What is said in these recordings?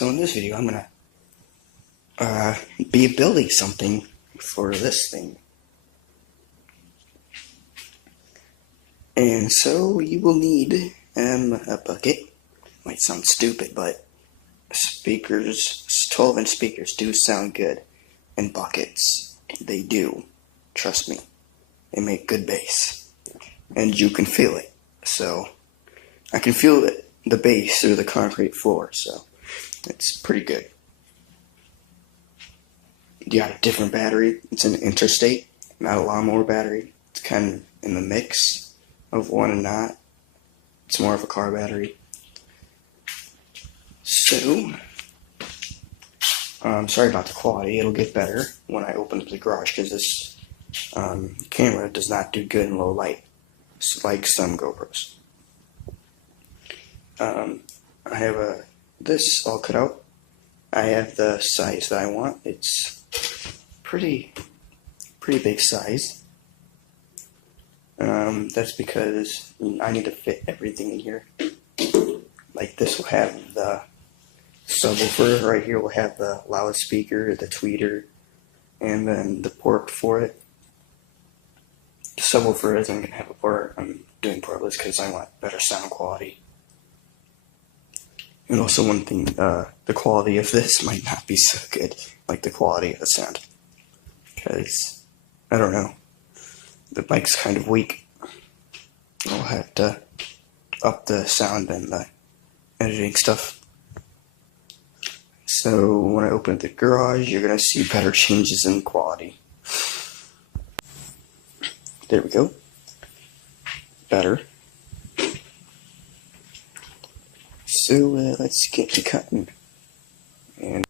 So in this video, I'm gonna be building something for this thing. And so you will need a bucket. Might sound stupid, but speakers, 12-inch speakers do sound good in buckets. They do. Trust me. They make good bass. And you can feel it. So I can feel the bass through the concrete floor, so it's pretty good. You got a different battery. It's an interstate, not a lawnmower battery. It's kind of in the mix of one and not. It's more of a car battery. So, sorry about the quality. It'll get better when I open up the garage because this camera does not do good in low light. It's like some GoPros. I have this all cut out. I have the size that I want. It's pretty big size. That's because I need to fit everything in here. Like this will have the subwoofer right here. Will have the loudspeaker, the tweeter, and then the port for it. The subwoofer isn't gonna have a port. I'm doing portless because I want better sound quality. And also one thing, the quality of this might not be so good, like the quality of the sound. Because, I don't know, the mic's kind of weak. I'll have to up the sound and the editing stuff. So when I open the garage, you're going to see better changes in quality. There we go. Better. So let's get to cutting. And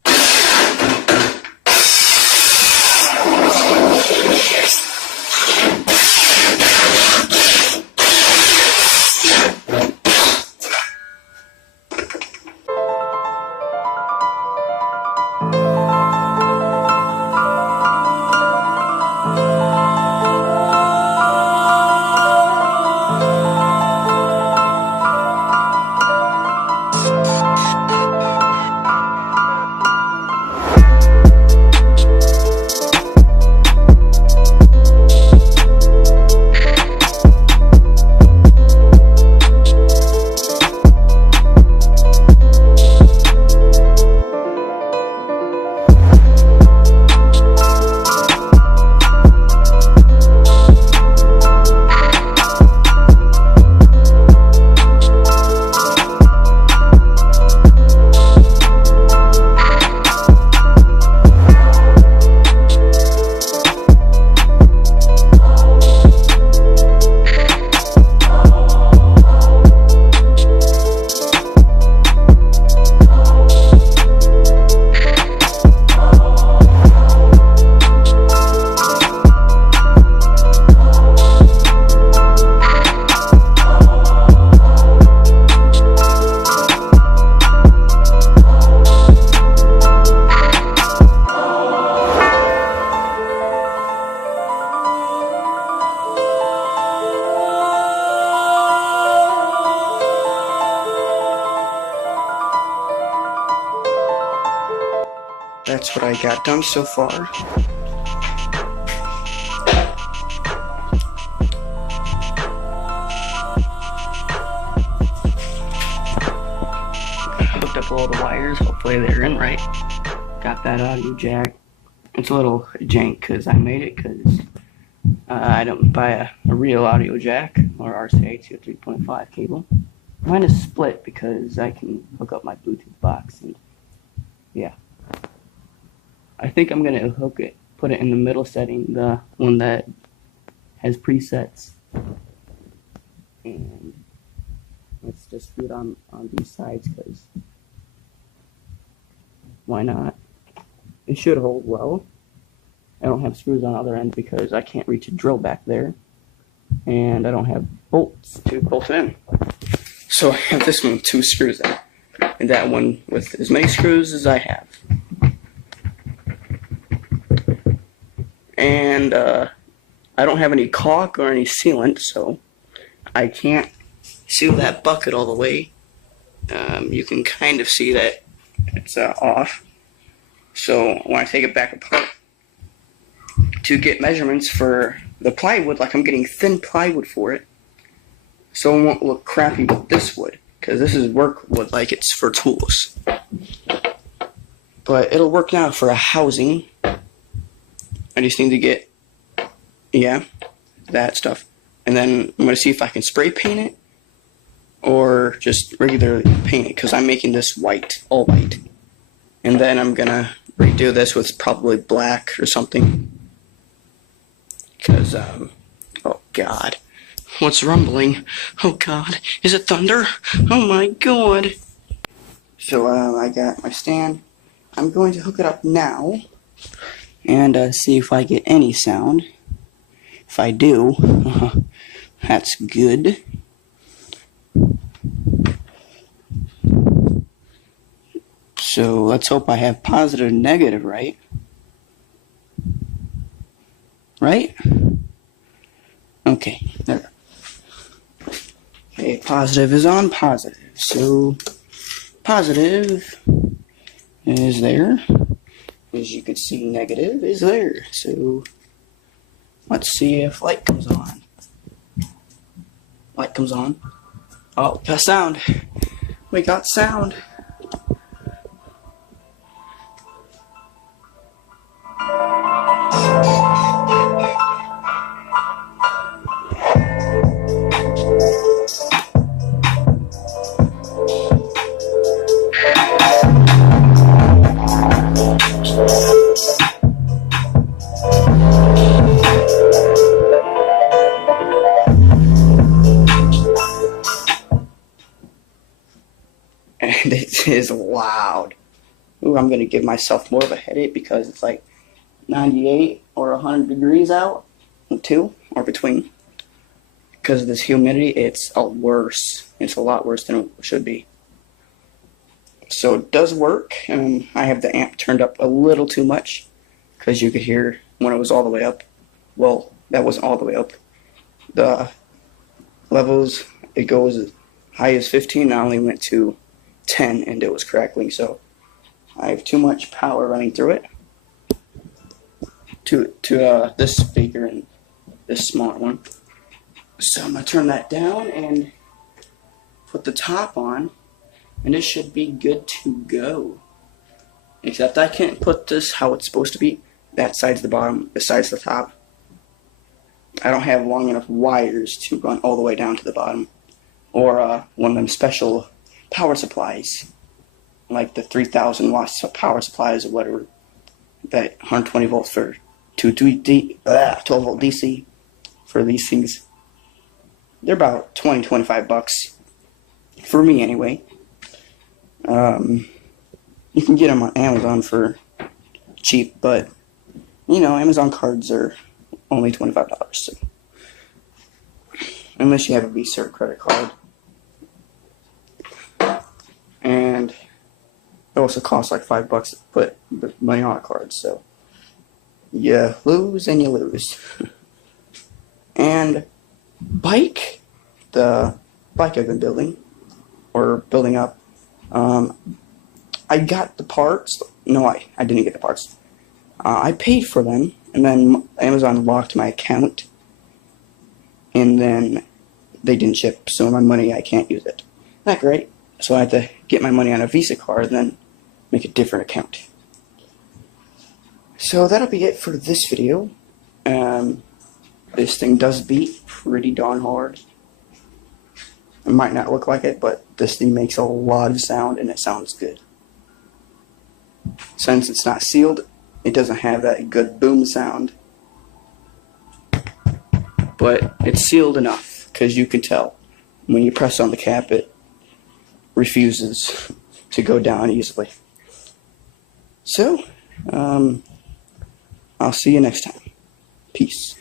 that's what I got done so far. Hooked up all the wires, hopefully they're in right. Got that audio jack. It's a little jank because I made it because I don't buy a real audio jack or RCA to a 3.5 cable. Mine is split because I can hook up my Bluetooth box and yeah. I think I'm gonna put it in the middle setting, the one that has presets. And let's just do it on these sides because why not? It should hold well. I don't have screws on the other end because I can't reach a drill back there. And I don't have bolts to bolt in. So I have this one with 2 screws in. And that one with as many screws as I have. And I don't have any caulk or any sealant, so I can't seal that bucket all the way. You can kind of see that it's off. So when I take it back apart to get measurements for the plywood, like I'm getting thin plywood for it, so it won't look crappy with this wood, because this is work wood, like it's for tools. But it'll work now for a housing. I just need to get, yeah, that stuff. And then I'm going to see if I can spray paint it or just regularly paint it, because I'm making this white, all white. And then I'm going to redo this with probably black or something. Because, oh God, what's rumbling? Oh God, is it thunder? Oh my God. So, I got my stand. I'm going to hook it up now and see if I get any sound. If I do, that's good. So let's hope I have positive and negative, right? Right? Okay, there. Okay, positive is on positive. So positive is there. As you can see, negative is there. So let's see if light comes on. Light comes on. Oh, got sound. We got sound. And it is loud. Ooh, I'm going to give myself more of a headache because it's like 98 or 100 degrees out, too, or between. Because of this humidity, it's worse. It's a lot worse than it should be. So it does work. I have the amp turned up a little too much because you could hear when it was all the way up. Well, that wasn't all the way up. The levels, it goes as high as 15. I only went to 10 and it was crackling, so I have too much power running through it to this speaker and this smaller one. So I'm going to turn that down and put the top on, and it should be good to go. Except I can't put this how it's supposed to be. That side's the bottom, this side's the top. I don't have long enough wires to run all the way down to the bottom. Or one of them special power supplies, like the 3,000 watts of power supplies or whatever, that 120 volts for 12 volt DC for these things. They're about 20-25 bucks for me anyway. You can get them on Amazon for cheap, but you know, Amazon cards are only $25, so unless you have a Visa or credit card. And it also costs like $5 to put the money on a card, so you lose and you lose. And the bike I've been building up, I got the parts. No, I didn't get the parts. I paid for them, and then Amazon locked my account, and then they didn't ship, so my money, I can't use it. Not great. So I had to get my money on a Visa card and then make a different account. So that'll be it for this video. This thing does beat pretty darn hard. It might not look like it, but this thing makes a lot of sound and it sounds good. Since it's not sealed, it doesn't have that good boom sound. But it's sealed enough, because you can tell when you press on the cap, it refuses to go down easily. So, I'll see you next time. Peace.